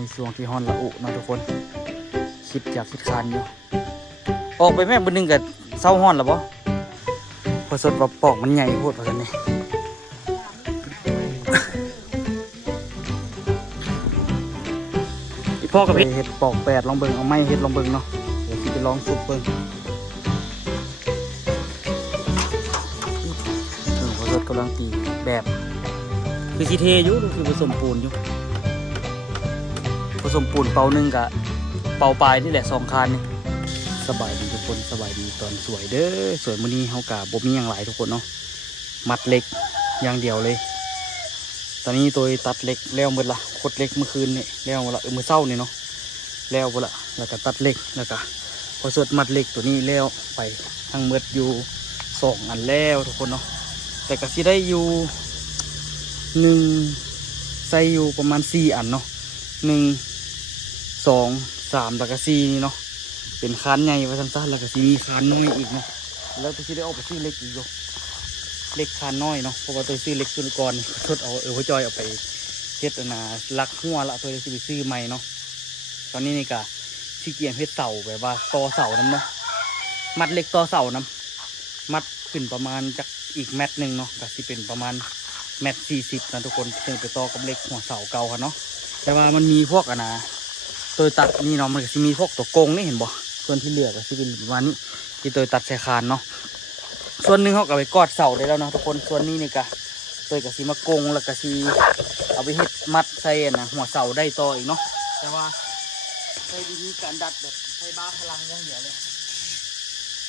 ในช่วงที่ฮอนละอุเนาะทุกคนคิดอยากคิดคานอยู่ออกไปแม่บนนึงกับเศร้าฮอนหรอปะพอสดว่าปอกมันใหญ่โคตรพอกันนี่อีพ่อกับเห็ดปอก8ลองเบิ่งเอาไม้เห็ดลองเบิ่งเนาะเดี๋ยวสิไปลองสุดเบิ่งพอสดกำลังตีแบบคือสิเทอยู่คือผสมปูนอยู่ผสมปูนเป่าหนึ่งกับเป่าปลายนี่แหละ2 คานนี่สบายดีทุกคนสบายดีตอนสวยเด้อสวยมื้อนี้เฮากะบ่มีหยังหลายทุกคนเนาะมัดเหล็กอย่างเดียวเลยตอนนี้ตัวตัดเหล็กแล้วหมดละขดเหล็กเมื่อคืนนี่แล้วหมดละมื้อเช้านี่เนาะแล้วหมดละแล้วก็ตัดเหล็กแล้วก็พอสดมัดเหล็กตัวนี้แล้วไปทั้งหมดอยู่2 อันแล้วทุกคนเนาะแต่ก็สิได้อยู่1ใส่อยู่ประมาณ4 อันเนาะ1 2 3แล้วก็4นี่เนาะเป็นคานใหญ่ไว้สั้นๆแล้วก็สิมีคานน้อยอีกเนาะแล้วตัวที่ได้ออกไปซื้อเล็กอีกอยู่เล็กคานน้อยเนาะเพราะว่าตัวซื้อเล็กซุนก่อนทดเอาหัวจอยเอาไปเฮ็ดลักหัวละตัวจะไปซื้อใหม่เนาะตอนนี้นี่ก็ขี้เกียจเฮ็ดเสาแบบว่าต่อเสาน้ำเนาะมัดเล็กต่อเสาน้ำมัดขึ้นประมาณจากอีกแมตรหนึ่งเนาะก็สิเป็นประมาณ1.40 นะทุกคนซึ่งไปต่อกับเล็กหัวเสาเก่าค่ะเนาะแต่ว่ามันมีพวกตัวตัดนี่เนาะมันก็จะมีพวกตัวโกงนี่เห็นบ่ส่วนที่เหลือก็จะเป็นประมาณนี้ที่ตัวตัดใส่คานเนาะส่วนหนึ่งเขาก็ไปกอดเสาได้แล้วเนาะทุกคนส่วนนี้นี่ก็ตัวก็สิมาโกงแล้วก็สิเอาไปเฮ็ดมัดใส่หัวเสาได้ต่ออีกเนาะแต่ว่าใช้วิธีการดัดแบบใช้บ้าพลังอย่างเดียวเลย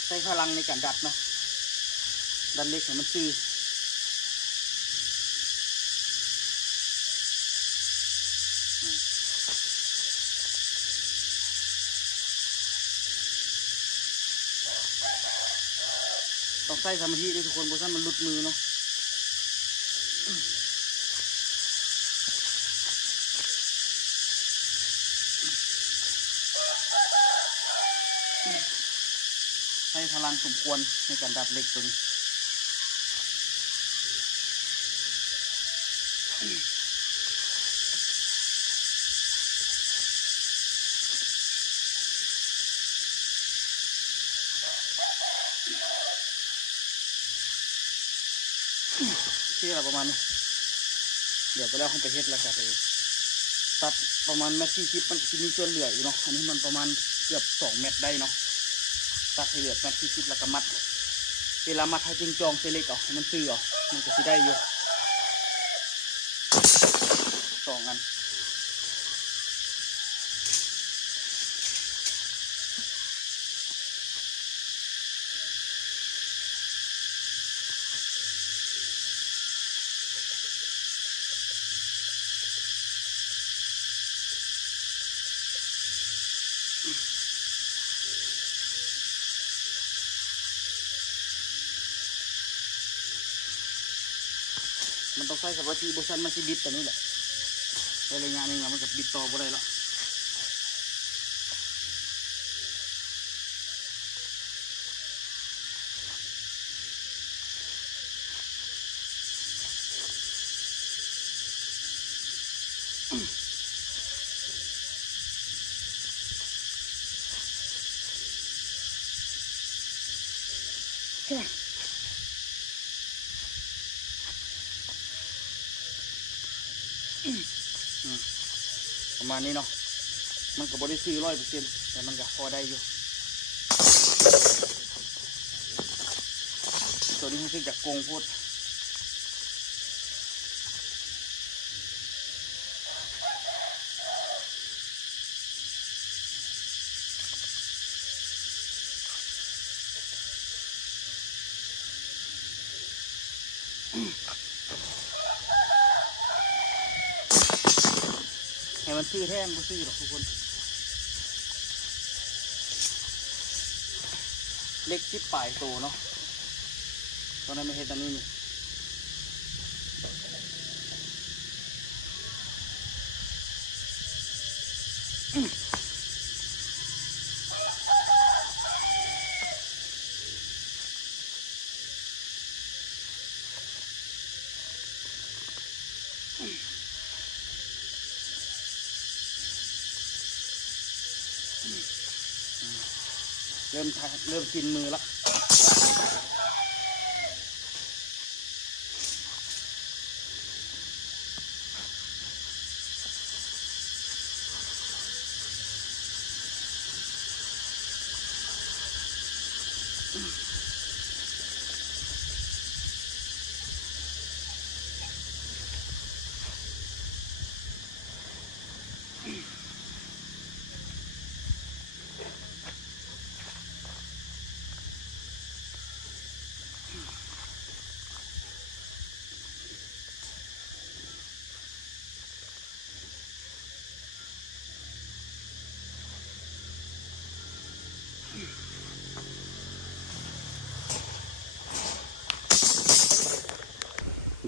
ใช้พลังในการดัดเนาะดันเล็กให้มันซื่อต้องใส่สมาธิด้วยทุกคนเพราะฉะนั้นมันหลุดมือเนาะใช้พลังสมควรในการดัดเหล็กตัวนี้ที่เราประมาณนี้เดี๋ยวไปแล้วคงไปเฮ็ดแล้วก็ไปตัดประมาณ1.40 มันจะมีส่วนเหลืออยู่เนาะอันนี้มันประมาณเกือบ2 เมตรได้เนาะตัดให้เหลือ1.40แล้วก็มัดเวลามัดให้จริงจองเส้นเล็กเอาให้มันซื่อเอามันจะสิได้อยู่2 อันมันต้องใช้สมาธิบุษันมันสิบิดแต่นี่แหละในระยะนึงมันกับบิดต่อบ่ได้แล้วประมาณนี้เนาะมันก็บ่ได้ซื้อ100%แต่มันก็พอได้อยู่ตัวนี้รู้สึกจากโกงโพดให้มันซื้อแท่งก็ซื้อหรอกทุกคนเล็ก10 ปลายโตเนาะตอนนั้นไม่เห็นตอนนี้นี่ เริ่มกินมือละ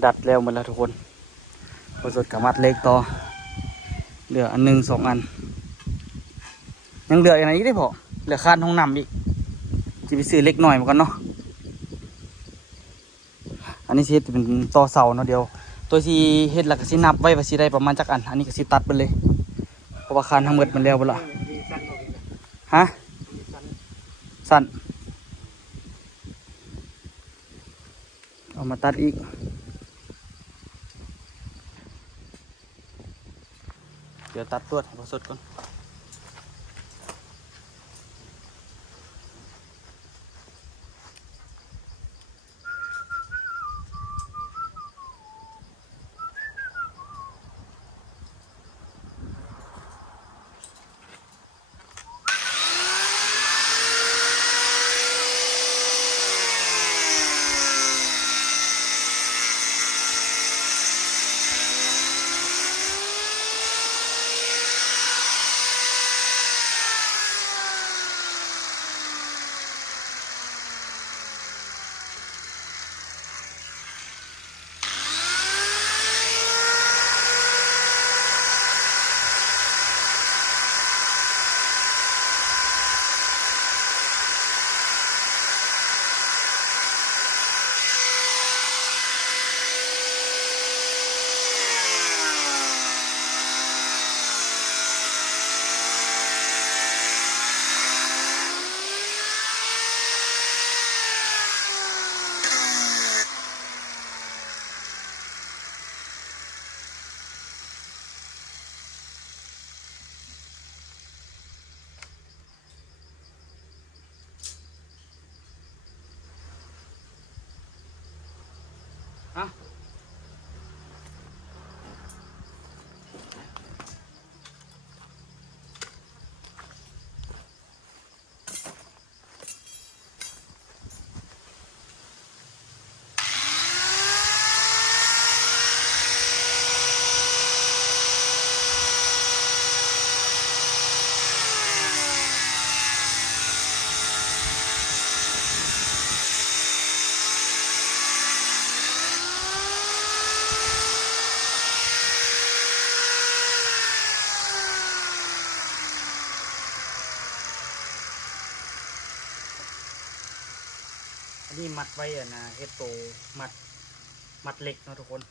ดัดแล้วหมดแล้วทุกคนพอสดกับมัดเล็กต่อเหลืออันหนึ่งสองอันยังเหลืออย่างไรอีกได้พอเหลือคานห้องน้ำอีกจะไปซื้อเล็กหน่อยเหมือนกันเนาะอันนี้สิเฮ็ดเป็นต่อเสาเนาะเดียวตัวที่เฮ็ดหลักก็สินับไว้ว่าสิได้ประมาณจักอันอันนี้ก็สิตัดไปเลยเพราะว่าคานทั้งหมดมันแล้วบ่ละฮะสั้นเอามาตัดอีกเดี๋ยวตัดตัวให้พอสดก่อนอ่ะอันนี้มัดไว้อะนะเฮ็ดโตมัดเหล็กเนาะทุกคน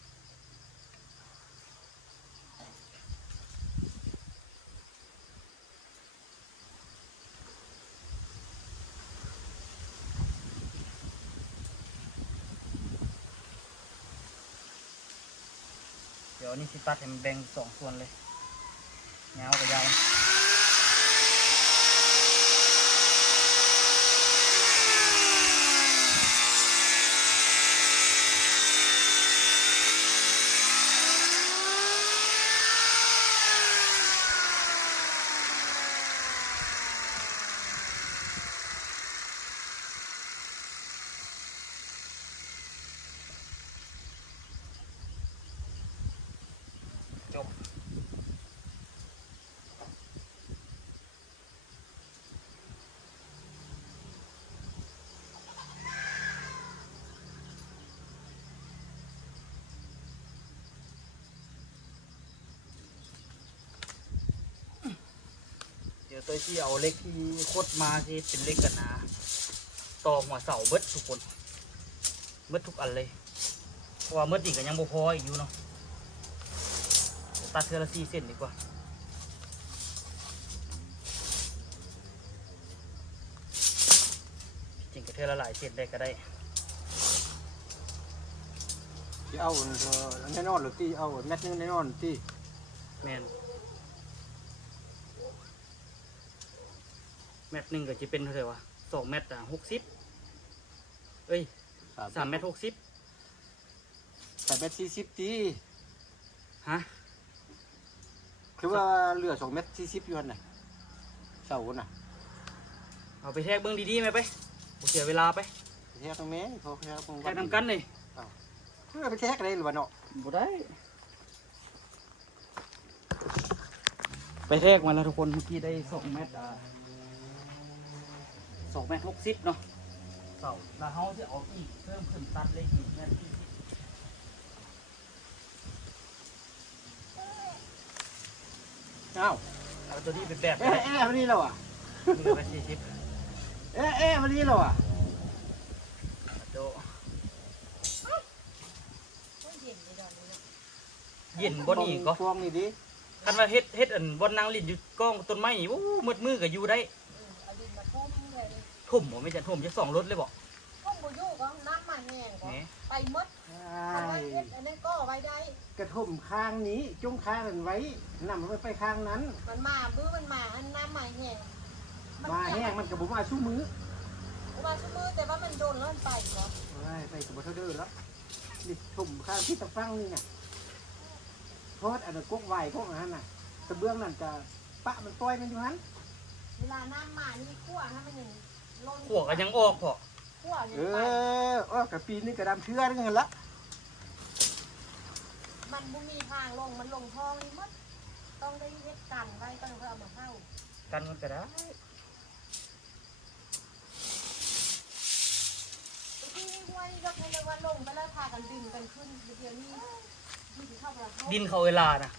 เดี๋ยวนี้สิตัดให้มันแบ่งสองส่วนเลยยาวกับยาวจบเดี๋ยวตัวที่เอาเหล็กที่คดมาที่เป็นเหล็กกันนะต่อหัวเสาเบิดทุกคนเบิดทุกอันเลยเพราะว่าเบิดอีกก็ยังบ่พออีกอยู่เนาะตัดเทือละ4 เส้นดีกว่า เทละหลายเส้นได้ก็ได้ ที่เอาแน่นอนหรือที่เอาแมทนึงแน่นอนที่ แมนแมตหนึ่งก็จะเป็นเท่าไหร่วะ2 เมตร60เอ้ย3 เมตร 60 แต่แมท40ที่ ฮะ คือว่าเหลือ2 เมตร 40อยู่หั่นน่ะเสาน่ะ เอาไปแทกเบื้องดีๆไหมไปบ่เสียเวลาไป แทกตรงนี้เขาแทกตรง แทกนำกันเลย เพื่อไปแทกอะไรหรือวะเนาะ บ่ได้ไปแทกมาแล้วทุกคนเมื่อกี้ได้2 เมตร2 เมตร 60เนาะเสาแล้วเขาจะเอาอีกเพิ่มขึ้นตัดเลยอีกเมตร40อ้าว เอาตัวนี้เป็นแบบ เอ๊ะวันนี้แล้วอ่ะ เหลือไป40 เอ๊ะวันนี้แล้วอ่ะ โดเย็นบ่นี่ก็ พวงนี่ดิ คันว่าเฮ็ดอันบ่นางลิ้นอยู่กองต้นไม้นี่โอ้มืดมือก็อยู่ได้ เอาดินมาทุ่มเลย ทุ่มบ่ไม่ใช่ทุ่มจะ2 รถเลยบ่ ทุ่มบุยู่ก็น้ำมาแห้งก็ไปมดทำไมเฮ็ดอันนั้นก็ไว้ได้ กระท่มข้างนี้จุ้งข้างนั้นไว้นำมันไปข้างนั้น มันมาบื้อมันมาอันน้ำมาแห้ง มาแห้งมันกับผมมาชู้มือ มาชั่วมือแต่ว่ามันโดนแล้วมันไปเหรอ ไปกับเท่าเดิมแล้วนี่ท่มข้างที่ตะฟังนี่ไงเพราะอันนั้นกกไหวกกนั้นน่ะกระเบื้องนั่นจะปะมันปล่อยมันอยู่นั้น เวลาน้ำมานี่ขั้วให้มันอย่างลง ขัวก็ยังออกพอ ขั้วนี่ เอ ไป กระปีนี่กระดำเชื่อนี่กันละ มันบ่มีทางลงมันลงทองนี่มดต้องได้เฮ็ดกันไว้ต้องเอามาเข้า กันมันก็ได้ ที่ห้วยก็คือว่าลงไปแล้วพากันดินกันขึ้นเดี๋ยวนี้ที่เข้าไปเข้า ดินเขาเวลานะ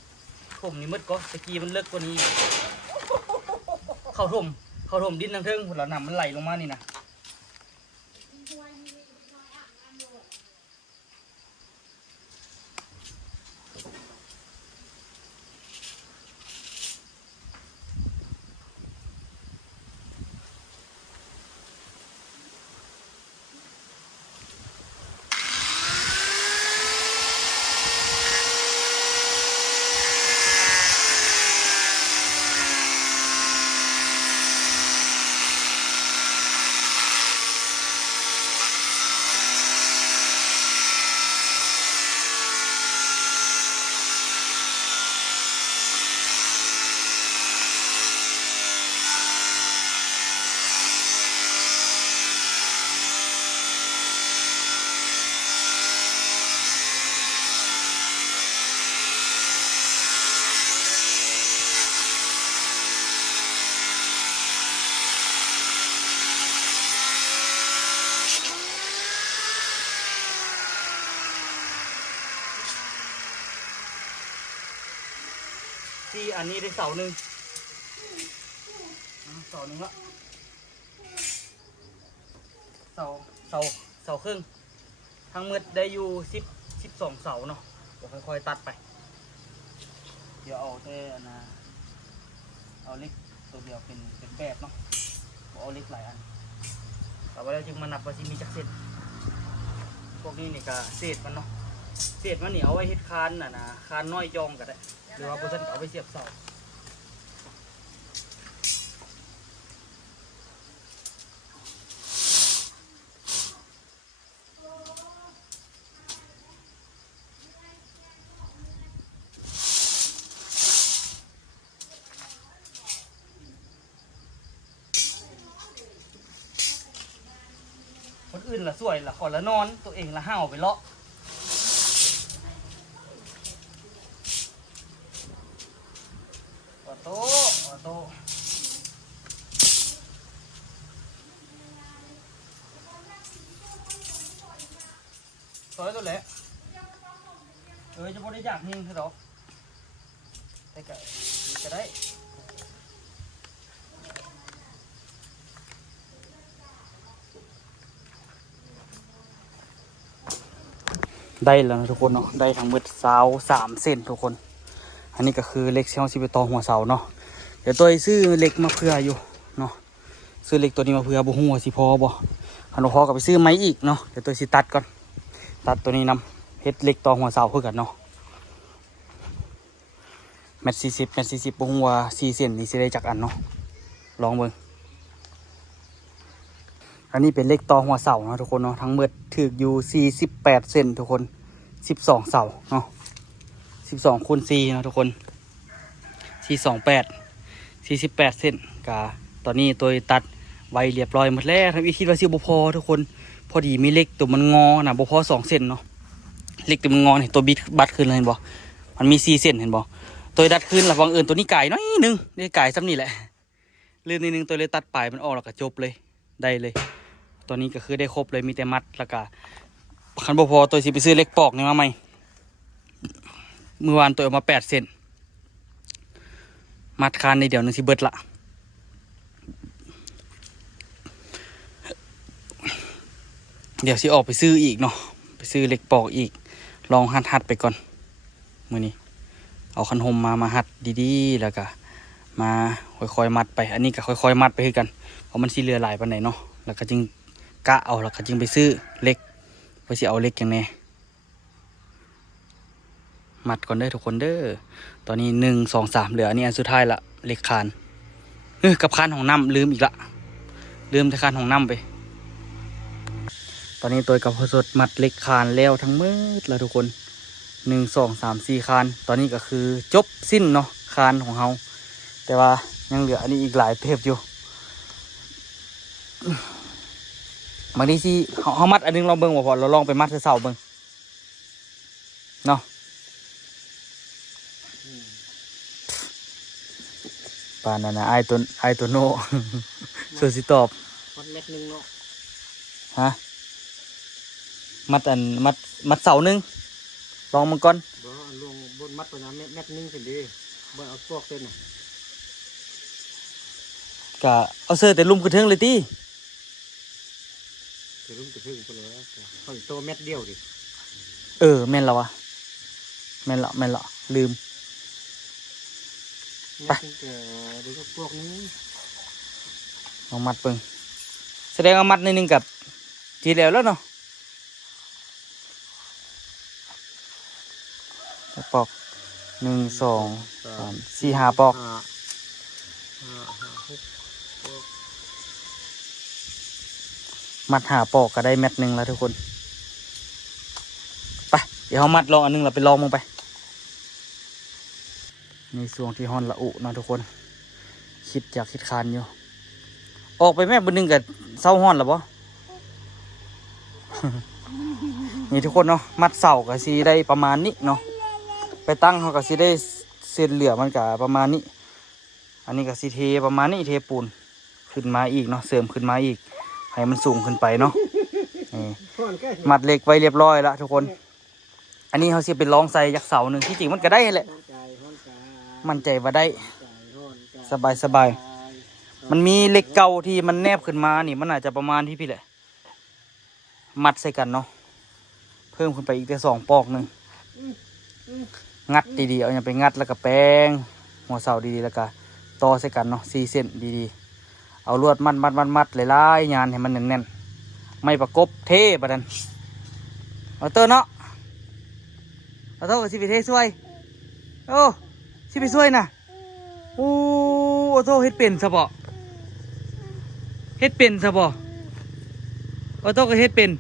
ผมนี่มืดก็ตะกี้มันเลิกกว่านี้เขาถมดินทางเทิงพุ่นแล้วน้ำมันไหลลงมานี่นะ ห้วยนี่ห้วยอ่างน้ำเลย ที่อันนี้ได้เสาหนึ่งเสาหนึ่งละเสาครึ่งทั้งหมดได้อยู่12 เสาเนาะเดี๋ยวค่อยๆตัดไปเดี๋ยวเอาแต่อันนะเอาเล็กตัวเดียวเป็นแบบเนาะเอาเล็กหลายอันแต่ว่าเราจึงมานับว่าสิมีจักเส้นพวกนี้นี่ก็เศษมันเนาะเศษมันนี่เอาไว้เฮ็ดคานน่ะนะคานน้อยจองก็ได้หรือว่าบ่ซั่นก็เอาไปเสียบเสาคนอื่นละสวยละขอละนอนตัวเองละห้าวไปเลาะออโต้สวยตัวแหละจะบ่ได้อยากนิ่งคือดอกแต่ก็ได้ได้แล้วนะทุกคนเนาะได้ทั้งหมด23 เส้นทุกคนอันนี้ก็คือเหล็กที่เราสิไปต่อหัวเสาเนาะเดี๋ยวตัวซื้อเหล็กมาเพื่ออยู่เนาะซื้อเหล็กตัวนี้มาเพื่อบ่ฮู้ว่าสิพอบ่ คันพอกับไปซื้อไม้อีกเนาะเดี๋ยวตัวสิตัดก่อนตัดตัวนี้นำเฮ็ดเหล็กต่อหัวเสาเพื่อกันเนาะ1.40 บ่ฮู้ว่า4 เซนนี่สิได้จักอันเนาะลองเบิ่งอันนี้เป็นเหล็กต่อหัวเสาเนาะทุกคนเนาะทั้งหมดถึกอยู่48 เซนทุกคน12 เสาเนาะ12 คูณ 4เนาะทุกคน428 48 เซนกะตอนนี้ตัวตัดไว้เรียบร้อยหมดแล้วทำอีคิดว่าสิบ่พอทุกคนพอดีมีเหล็กตัวมันงอนะบ่พอ2 เซนเนาะเหล็กตัวมันงอนี่ตัวบิดบัดขึ้นเลยเห็นบ่มันมี4 เซนเห็นบ่ตัวดัดขึ้นแล้วบังเอิญตัวนี้ไก่น้อยนึงได้ไก่ซ้ำนี่แหละลื่นนิดนึงตัวเลยตัดปลายมันออกแล้วก็จบเลยได้เลยตัวนี้ก็คือได้ครบเลยมีแต่มัดแล้วก็คันบ่พอตัวสิไปซื้อเหล็กปอกนี่มาใหม่เมื่อวานตัวเอามา8 เซนมัดคานในเดี๋ยวนึงสิเบิดละเดี๋ยวสิออกไปซื้ออีกเนาะไปซื้อเหล็กปอกอีกลองหัดไปก่อนมื้อนี้เอาคันหมมาหัดดีๆแล้วก็มาค่อยๆมัดไปอันนี้ก็ค่อยๆมัดไปคือกันเพราะมันสิเหลือหลายปานใดเนาะแล้วก็จึงกะเอาแล้วก็จึงไปซื้อเหล็กไปสิเอาเหล็กอย่างแน่มัดก่อนเด้อทุกคนเด้อตอนนี้1 2 3เหลืออันนี้อันสุดท้ายละเหล็กคานกับคานของน้ำลืมอีกละลืมแต่คานของน้ำไปตอนนี้ตัวกับพอสดมัดเหล็กคานแล้วทั้งหมดแล้วทุกคน1 2 3 4 คานตอนนี้ก็คือจบสิ้นเนาะคานของเราแต่ว่ายังเหลืออันนี้อีกหลายเทปอยู่บางทีสิเขามัดอันนึงลองเบิ่งว่าพอเราลองไปมัดเสาเบิ่งเนาะป่านนั้นนะไอตัวโน่ ส่วนสิตอบ มัดเม็ดนึงเนาะ ฮะมัดเสานึงลองมันก่อน บ่ลงบนมัดตัวนั้นเม็ดนึงสิดีบ่เอาพวกเส้นน่ะ กะเอาเสื้อแต่ลุ่มกระเทิงเลยตี จะรุ่มจะพึ่งไปเลยเขาอีกตัวเม็ดเดียวดิ แม่นแล้ววะแม่นละลืม ไปดูพวกนี้ ลองมัดเบิ่งแสดงว่ามัดในนึงกับทีแล้วเนาะปอก1 2 3 4 5ปอกมัด5 ปอกก็ได้เม็ดนึงแล้วทุกคนไปเดี๋ยวเขามัดลองอันนึงเราไปลองมึงไปในช่วงที่ฮอนละอุเนาะทุกคนคิดคานอยู่ออกไปแม่บนนึงกับเสาฮอนหรอปะ นี่ทุกคนเนาะมัดเสากับซีได้ประมาณนี้เนาะไปตั้งเขากับซีได้เส้นเหลือมันกับประมาณนี้อันนี้กับซีเทประมาณนี้เทปูนขึ้นมาอีกเนาะเสริมขึ้นมาอีกให้มันสูงขึ้นไปเนาะมัดเหล็กไว้เรียบร้อยแล้วทุกคนอันนี้เขาเสียเป็นรองใส่ยักเสาหนึ่งที่จริงมันก็ได้แหละมั่นใจว่าได้สบายมันมีเหล็กเก่าที่มันแนบขึ้นมานี่มันอาจจะประมาณที่พี่แหละมัดใส่กันเนาะเพิ่มขึ้นไปอีกแต่2 ปอกนึงงัดดีๆเอาอย่างไปงัดแล้วก็แป้งหัวเสาดีๆแล้วก็ต่อใส่กันเนาะ4 เส้นดีๆเอาลวดมัดหลายๆงานให้มันแน่นๆไม่ประกบเทประดันเอาเตอร์เนาะเอาเตอร์สิไปเทช่วยโอ้สิไปช่วยนะโอ้เอาเตอร์เฮ็ดเป็นซะบ่เอาเตอร์ก็เฮ็ดเป็น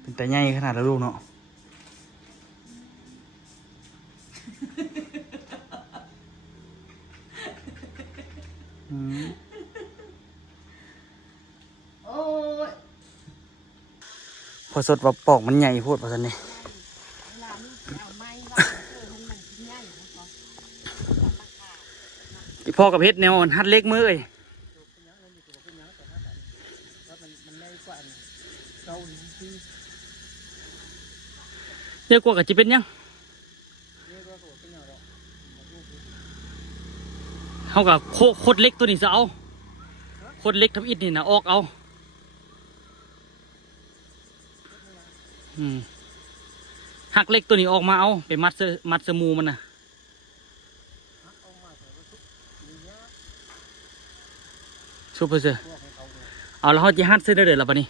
เป็นแต่ใหญ่ขนาดแล้วลูกเนาะพอสดว่าปอกมันใหญ่โพดว่าซั่นนี่พ่อกับเฮ็ดแนวหัดเล็กมือเอ้ยเยอะกว่ากับจิเป็นยังเขากับโคตรเล็กตัวนี้จะเอาโคตรเล็กทำอิฐนี่นะออกเอา หักเหล็กตัวนี้ออกมาเอาไปมัดเสมูมันนะชุบไปเสือเอาแล้วเขาจะหัดเสื้อได้เลยหรอปะนี่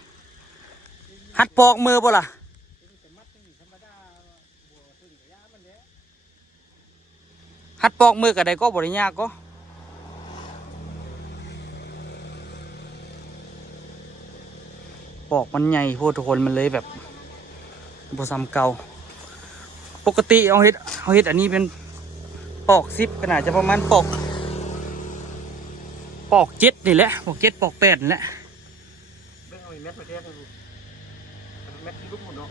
หัดปอกมือป่ะล่ะหัดปอกมือกับใดก็บริยากก็ปอกมันใหญ่โพดทุกคนมันเลยแบบบซ้ำเก่าปกติเอาเฮ็ดอันนี้เป็นปอก10ขนาดจะประมาณปอก7นี่แหละปอก7ปอก8นี่แหละไม่เอาเม็ดมาแทกเลยเม็ดที่ลุกหมดเนาะ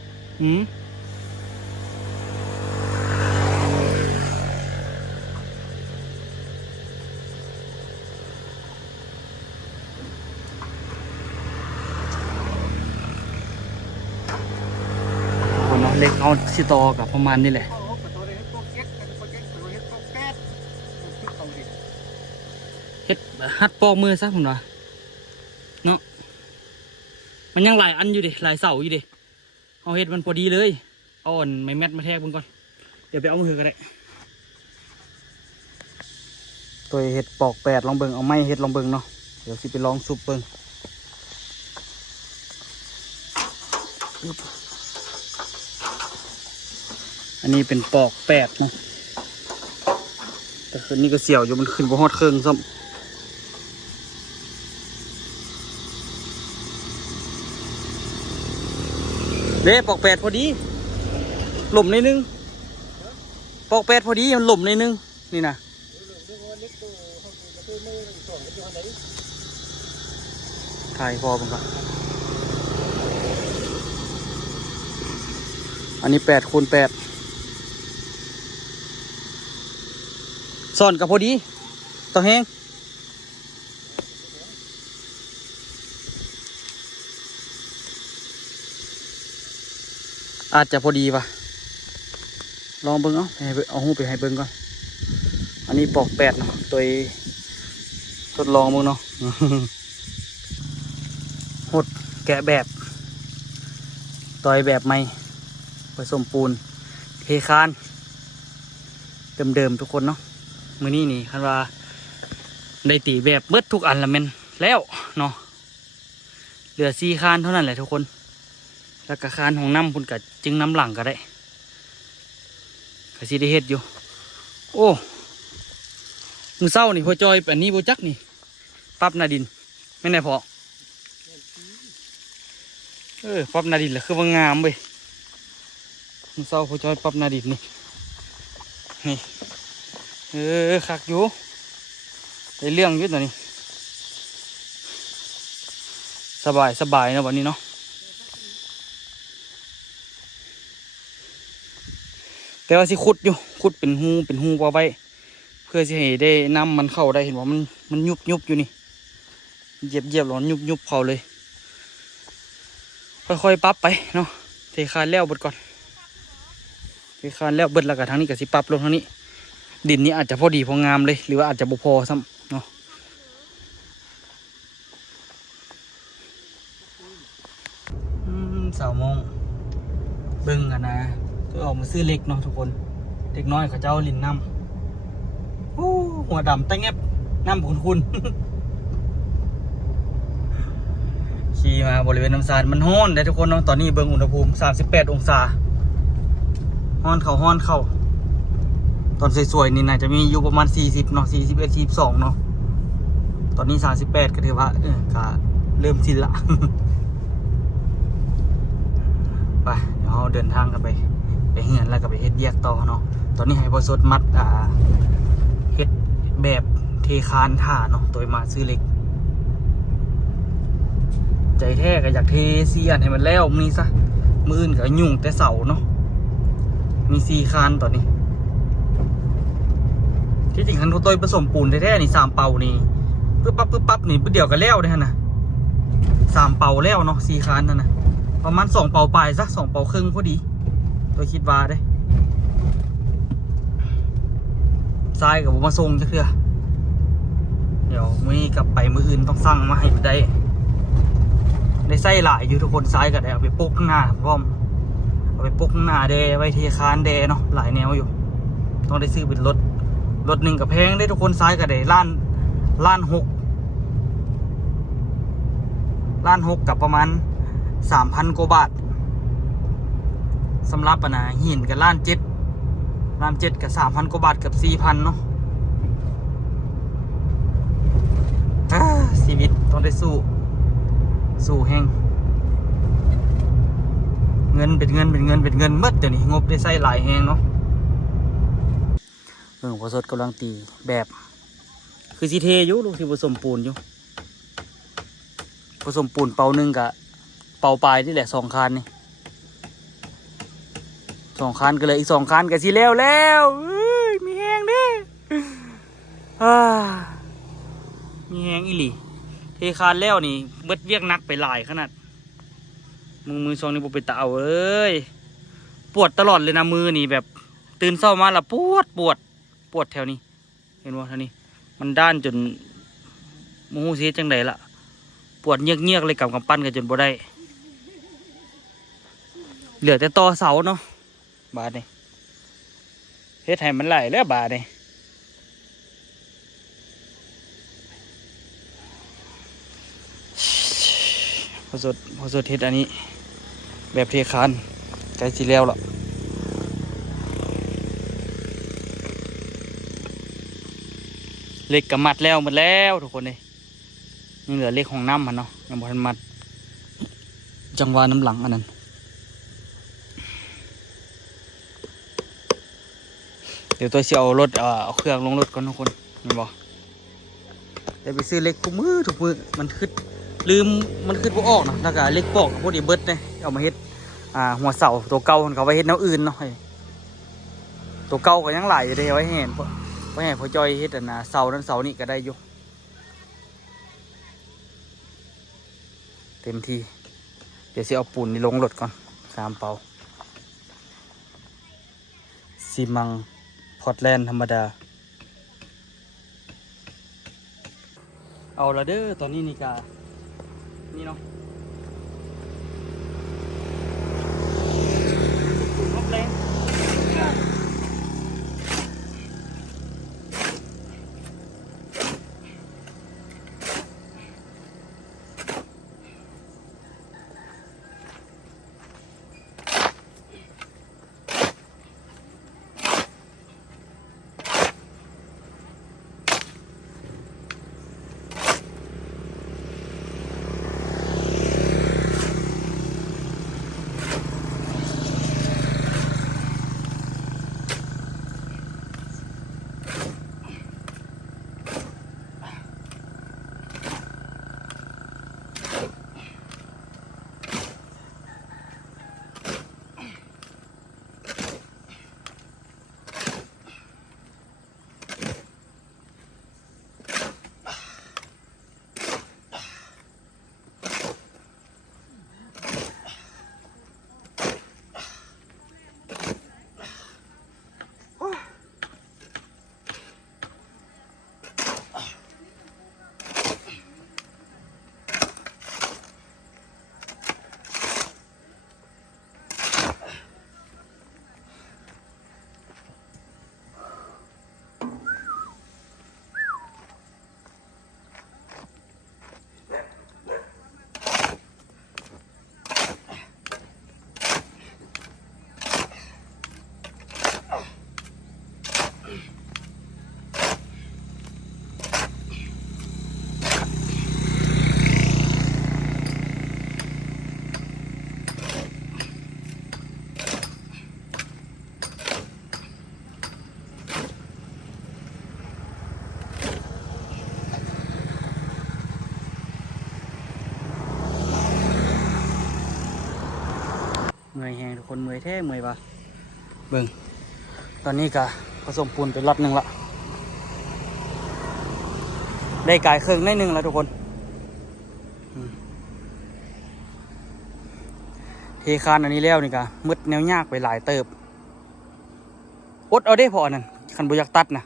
คนเนาะเล็กเอาสิตอกับประมาณนี้แหละเฮ็ดหัดปอกมือซะผมว่าเนาะมันยังหลายอันอยู่ดิหลายเสาอยู่ดิเอาเฮ็ดมันพอดีเลยเอาอ่อนไม้แมทมาแทกเบิ่งก่อนเดี๋ยวไปเอามือกันได้ตัวเฮ็ดปอก8ลองเบิ่งเอาไม้เฮ็ดลองเบิ่งเนาะเดี๋ยวสิไปลองซุปเบิ่งอันนี้เป็นปอก8เนาะแต่คืนนี้ก็เสี่ยวอยู่มันขึ้นบ่ฮอดเครื่องซ้ำเด้ปอก8พอดีหล่มในนึงปอก8พอดีมันหล่มในนึงนี่นะถ่ายพอผมครับอันนี้8 คูณ 8ซ่อนกับพอดีต่อแห้งอาจจะพอดีป่ะลองเบิ้งเอาหูไปให้เบิ้งก่อนอันนี้ปอก8เนาะตัวทดลองมึงเนาะ หดแกะแบบต่อยแบบใหม่ผสมปูนเทคานเดิมๆทุกคนเนาะมือนี้นี่คันว่าได้ตีแบบเบิดทุกอันละแม่นแล้วเนาะเหลือ4 คานเท่านั้นแหละทุกคนแล้วก็คานของน้ำพุ่นกับจึงน้ำหลังก็ได้ก็สิได้เฮ็ดอยู่โอ้มือเศร้านี่พอจอยแบบนี้โบจักนี่ปรับนาดินไม่แน่พอปรับนาดินแหละคือว่างามเว้ยมือเศร้าพอจอยปรับนาดินนี่คักอยู่ได้เรื่องอยู่ตัวนี้สบายนะวันนี้เนาะแต่ว่าสิขุดเป็นหูปลาไว้เพื่อสิให้ได้น้ำมันเข้าได้เห็นว่ามันยุบอยู่นี่เหยียบหลอนยุบเข้าเลยค่อยๆปรับไปเนาะเทคานแล้วเบิดก่อนเทคานแล้วเบิดแล้วก็ทางนี้ก็สิปรับลงทางนี้ดินนี้อาจจะพอดีพองามเลยหรือว่าอาจจะบ่พอซ้ำเนาะสาวมองเบิ่งกันนะก็ออกมาซื้อเล็กเนาะทุกคนเด็กน้อยเขาเจ้าลินน้ำหัวดำแต่แงบน้ำคุณ ขี่มาบริเวณน้ำซานมันฮ้อนได้ทุกคนเนาะตอนนี้เบิ่งอุณหภูมิ38 องศาฮ้อนเข้าตอนสวยๆนี่น่าจะมีอยู่ประมาณ40เนาะ41 42เนาะตอนนี้38ก็ถือว่าก็เริ่มชินละ ไปเดี๋ยวเราเดินทางกันไปเฮือนแล้วก็ไปเฮ็ดแยกต่อเนาะตอนนี้ให้พอสดมัดเฮ็ดแบบเทคานท่าเนาะตัวมาซื้อเล็กใจแท้ก็อยากเท4 อันให้มันแล้วมีซะมืออื่นก็ยุ่งแต่เสาเนาะมี4 คานตอนนี้ที่จริงคันเขาตัวผสมปูนแท้ๆนี่3 เป่านี่ปึ๊บปั๊บนี่ปึ๊บเดียวก็แล้วได้นะ3 เป่าแล้วเนาะ4 คานนั่นนะประมาณ2 เป่าปลายซะ2 เป่าครึ่งพอดีตัวคิดว่าได้ทรายกับผมมาส่งจะเพื่อเดี๋ยวมื้อนี้กลับไปมื้ออื่นต้องสั่งมาให้ได้ไส้หลายอยู่ทุกคนทรายก็ได้เอาไปโปกข้างหน้าพร้อม เอาไปปกข้างหน้าแดไว้เทคานแดเนาะหลายแนวอยู่ต้องได้ซื้อเป็นรถหนึ่งกับแพงได้ทุกคนซ้ายกับได้ล้านหกกับประมาณ3,000 กว่าบาทสำหรับปะนะหินกับล้านเจ็ดกับ3,000 กว่าบาทกับ4,000เนาะชีวิตต้องได้สู้แห้งเงินเป็นเงินเมื่อเดี๋ยวนี้งบได้ใส่หลายแห้งเนาะพอสดกำลังตีแบบคือสีเทอยู่ลูกที่ผสมปูนอยู่ผสมปูนเป่าหนึ่งกับเป่าปลายนี่แหละ2 คันนี่2 คันก็เลยอีก2 คันกับสีแล้วมีแห้งเด้มีแห้งอีหลีเทคานแล้วนี่เบิดเวียกนักไปหลายขนาดมือซองนี่บ่เป็นตาเอาเลยปวดตลอดเลยนะมือนี่แบบตื่นเช้ามาแล้วปวดแถวนี้เห็นว่าท่านี้มันด้านจนโมโหเสียจังใดละปวดเงียกเลยกับกำปั้นกันจนบ่ได้เหลือแต่ตอเสาเนาะบาดนี่เฮ็ดให้มันไหลแล้วบาดนี่พอสดเฮ็ดอันนี้แบบเทคานใกล้สิแล้วล่ะเล็กกับมัดแล้วหมดแล้วทุกคนเลยยังเหลือเล็กของน้ำมันเนาะยังบ่ทันมัดจังหวะน้ำหลังอันนั้นเดี๋ยวตัวเสียเอารถเอาเครื่องลงรถก่อนทุกคนเห็นบ่เดี๋ยวไปซื้อเล็กทุกมือมันขึ้นลืมมันขึ้นบ่ออกเนาะแล้วก็เล็กปอกพวกนี้เบิดเลยเอามาเฮ็ดหัวเสาตัวเก่าเขาไว้เฮ็ดแนวอื่นเนาะตัวเก่าก็ยังหลายอยู่เด้ไว้ให้เห็นไว้ให้พ่อจอยเฮ็ดเสานั้นเสานี้ก็ได้อยู่เต็มที่เดี๋ยวสิเอาปูนนี่ลงรถก่อน3 เปาซีมังพอร์ตแลนด์ธรรมดาเอาละเด้อตอนนี้นี่กานี่เนาะปูนลบแรงเมื่อยแหงทุกคนเมื่อยแท้เมื่อยปะเบิ่งตอนนี้ก็ผสมปูนไปล็อตหนึ่งละได้กายเครื่องได้หนึ่งแล้วทุกคนเทคานอันนี้แล้วนี่ก็มืดแนวยากไปหลายเติบอดเอาได้พอนั่นคันบ่อยากตัดนะ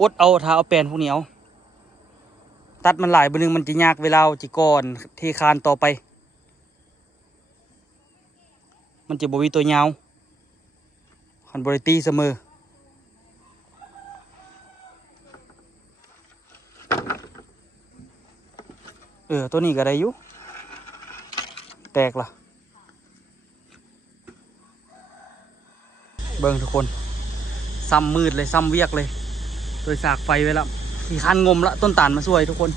อดเอาถ้าเอาแปลนพวกนี้เอาตัดมันหลายบนึงมันจะยากเวลาจิก่อนเทคานต่อไป มันจะบ่มีตัวยาวคันบริตีเสมอตัวนี้ก็ได้อยู่แตกล่ะเบิ่งทุกคนซ้ำมืดเลยซ้ำเวียกเลยโดยสากไฟไว้แล้วขี่คันงมละต้นตาลมาช่วยทุกคน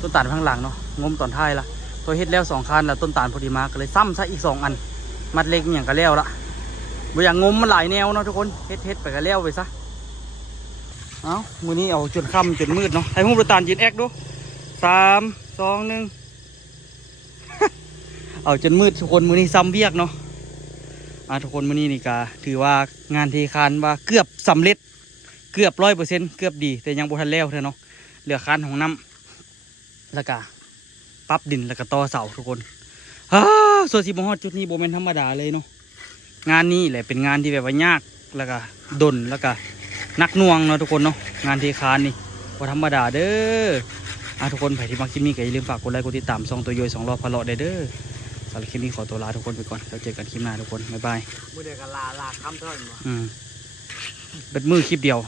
ต้นตาลข้างหลังเนาะงมตอนท้ายละตัวเฮ็ดแล้ว2คันแล้วต้นตาลพอดีมาก็เลยซ้ำซะอีก2อันมัดเล็กอย่างก็แล้วละบ่อยากงมมันหลายแนวเนาะทุกคนเฮ็ดไปก็แล้วไปซะเอ้ามื้อนี้เอาจนค่ำจนมืดเนาะให้ฮู้ต้นตาลยืนแอกดู3 2 1 เอาจนมืดทุกคนมื้อนี้ซ้ำเวียกเนาะทุกคนมื้อนี้นี่ก็ถือว่างานเทคานว่าเกือบสำเร็จเกือบ100%เกือบดีแต่ยังบ่ทันแล้วเท่าเนาะเหลือคานของน้ำแล้วก็ปรับดินแล้วก็ต่อเสาทุกคนส่วนสิบ่ฮอดจุดนี้บ่แม่นธรรมดาเลยเนาะงานนี้แหละเป็นงานที่แบบว่ายากแล้วก็ดนแล้วก็หนักหน่วงเนาะทุกคนเนาะงานเทคานนี่บ่ธรรมดาเด้อทุกคนใครที่มาคลิปนี้ก็อย่าลืมฝากกดไลค์กดติดตามช่องตัวย่อย2รอบพะเลาะได้เด้อสำหรับคลิปนี้ขอตัวลาทุกคนไปก่อนแล้วเจอกันคลิปหน้าทุกคนบ๊ายบาย มือเดียวกันลาคำเท่านั้น เบ็ดมือคลิปเดียว